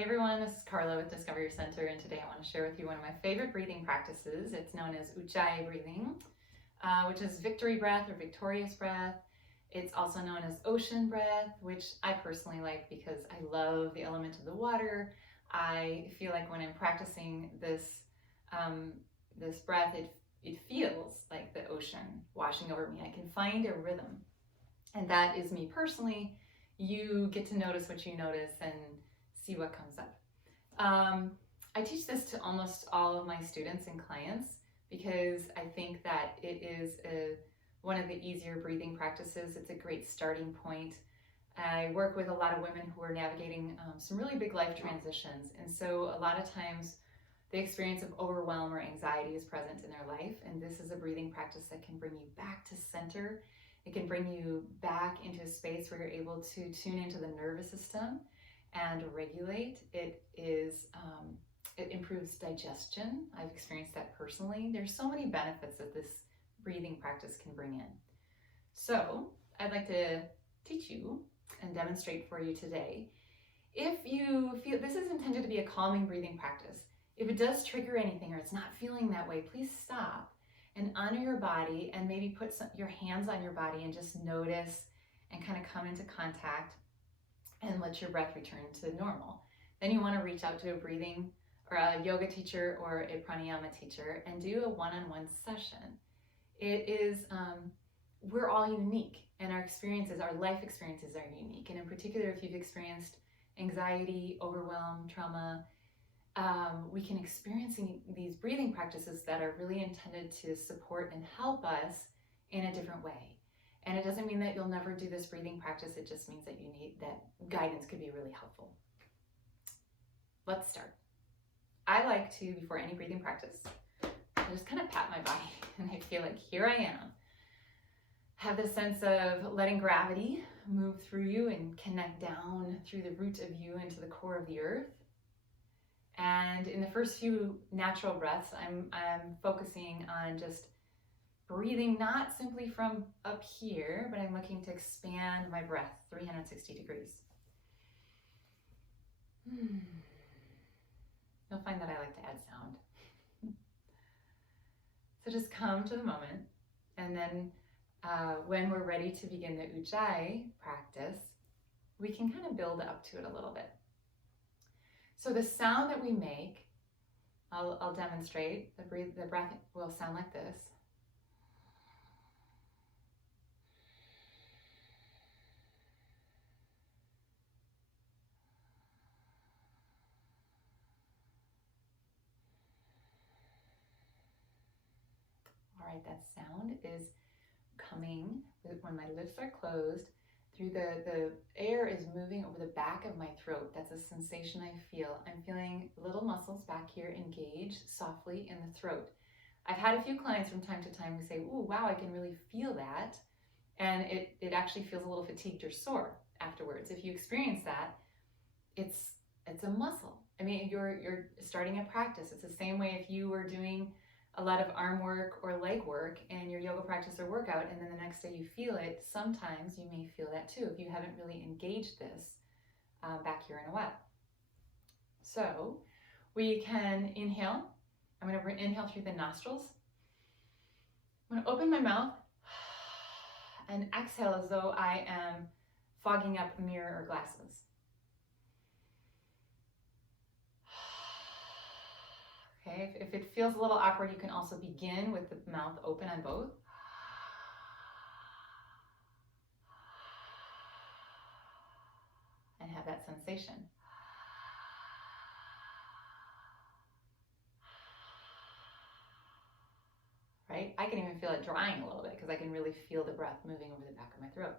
Hey everyone, this is Karla with Discover Your Center, and today I want to share with you one of my favorite breathing practices. It's known as Ujjay breathing, which is victory breath or victorious breath. It's also known as ocean breath, which I personally like because I love the element of the water. I feel like when I'm practicing this breath, it feels like the ocean washing over me. I can find a rhythm, and that is me personally. You get to notice what you notice and see what comes up. I teach this to almost all of my students and clients because I think that it is one of the easier breathing practices. It's a great starting point. I work with a lot of women who are navigating some really big life transitions, and so a lot of times the experience of overwhelm or anxiety is present in their life, and this is a breathing practice that can bring you back to center. It can bring you back into a space where you're able to tune into the nervous system and regulate. It improves digestion. I've experienced that personally. There's so many benefits that this breathing practice can bring in. So I'd like to teach you and demonstrate for you today. If you feel this is intended to be a calming breathing practice, if it does trigger anything or it's not feeling that way, please stop and honor your body and maybe put your hands on your body and just notice and kind of come into contact and let your breath return to normal. Then you want to reach out to a breathing or a yoga teacher or a pranayama teacher and do a one-on-one session. It is, we're all unique, and our experiences, our life experiences are unique. And in particular, if you've experienced anxiety, overwhelm, trauma, we can experience these breathing practices that are really intended to support and help us in a different way. And it doesn't mean that you'll never do this breathing practice. It just means that you need that guidance could be really helpful. Let's start. I like to, before any breathing practice, I just kind of pat my body and I feel like here I am. Have this sense of letting gravity move through you and connect down through the root of you into the core of the earth. And in the first few natural breaths, I'm focusing on just breathing not simply from up here, but I'm looking to expand my breath 360 degrees. You'll find that I like to add sound. So just come to the moment, and then when we're ready to begin the Ujjay practice, we can kind of build up to it a little bit. So the sound that we make, I'll demonstrate. The breath will sound like this. All right, that sound is coming when my lips are closed. Through the air is moving over the back of my throat. That's a sensation I feel. I'm feeling little muscles back here engage softly in the throat. I've had a few clients from time to time who say, "Ooh, wow, I can really feel that." And it actually feels a little fatigued or sore afterwards. If you experience that, it's a muscle. I mean, you're starting a practice. It's the same way if you were doing a lot of arm work or leg work and your yoga practice or workout, and then the next day you feel it. Sometimes you may feel that too if you haven't really engaged this back here in a while. So we can inhale. I'm going to inhale through the nostrils. I'm going to open my mouth and exhale as though I am fogging up a mirror or glasses. Okay, if it feels a little awkward, you can also begin with the mouth open on both. And have that sensation. Right? I can even feel it drying a little bit because I can really feel the breath moving over the back of my throat.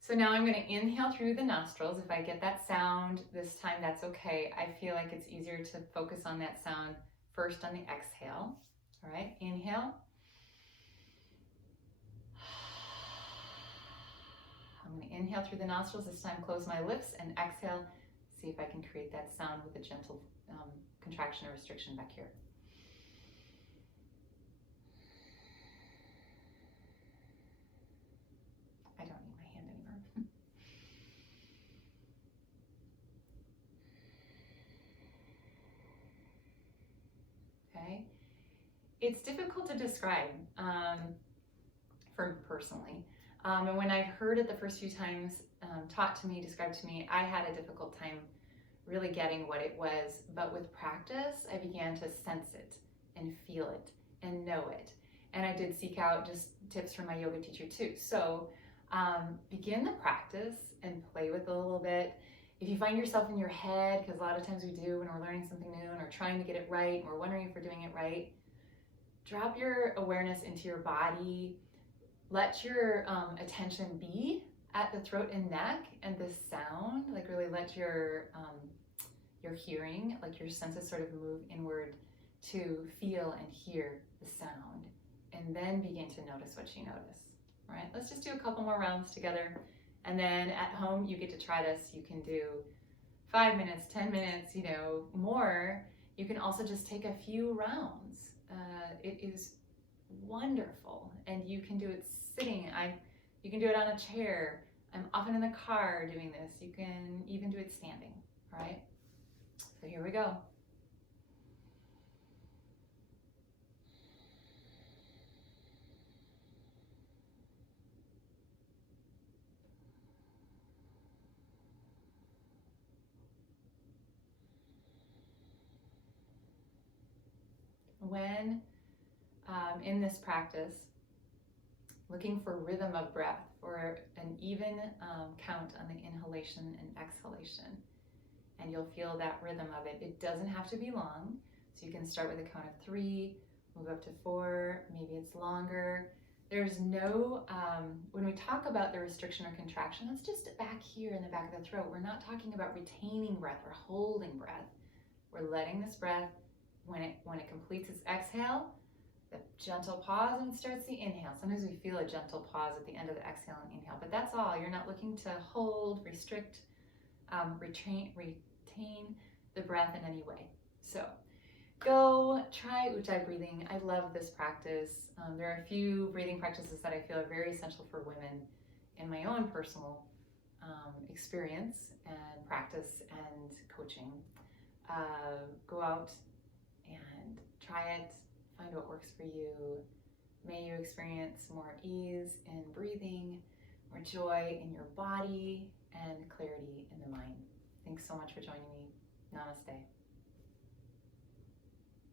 So now I'm going to inhale through the nostrils. If I get that sound this time, that's okay. I feel like it's easier to focus on that sound first on the exhale. All right, inhale. I'm going to inhale through the nostrils this time, close my lips, and exhale. See if I can create that sound with a gentle contraction or restriction back here. I don't need my hand anymore. it's difficult to describe for personally. And when I've heard it the first few times taught to me, described to me, I had a difficult time really getting what it was. But with practice, I began to sense it and feel it and know it. And I did seek out just tips from my yoga teacher too. So begin the practice and play with it a little bit. If you find yourself in your head, because a lot of times we do when we're learning something new and we're trying to get it right, and we're wondering if we're doing it right, drop your awareness into your body. Let your attention be at the throat and neck and the sound. Like really let your hearing, like your senses sort of move inward to feel and hear the sound. And then begin to notice what you notice, right? Let's just do a couple more rounds together. And then at home, you get to try this. You can do 5 minutes, 10 minutes, more. You can also just take a few rounds. It is wonderful. And you can do it sitting. You can do it on a chair. I'm often in the car doing this. You can even do it standing, all right? So here we go. When in this practice, looking for rhythm of breath, for an even count on the inhalation and exhalation, and you'll feel that rhythm of it. It doesn't have to be long, so you can start with a count of 3, move up to 4, maybe it's longer. There's no, when we talk about the restriction or contraction, that's just back here in the back of the throat. We're not talking about retaining breath or holding breath. We're letting this breath, when it completes its exhale, the gentle pause and starts the inhale. Sometimes we feel a gentle pause at the end of the exhale and inhale, but that's all. You're not looking to hold, restrict, retain the breath in any way. So go try Ujjay breathing. I love this practice. There are a few breathing practices that I feel are very essential for women in my own personal experience and practice and coaching. Go out and try it. Find what works for you. May you experience more ease in breathing, more joy in your body, and clarity in the mind. Thanks so much for joining me. Namaste.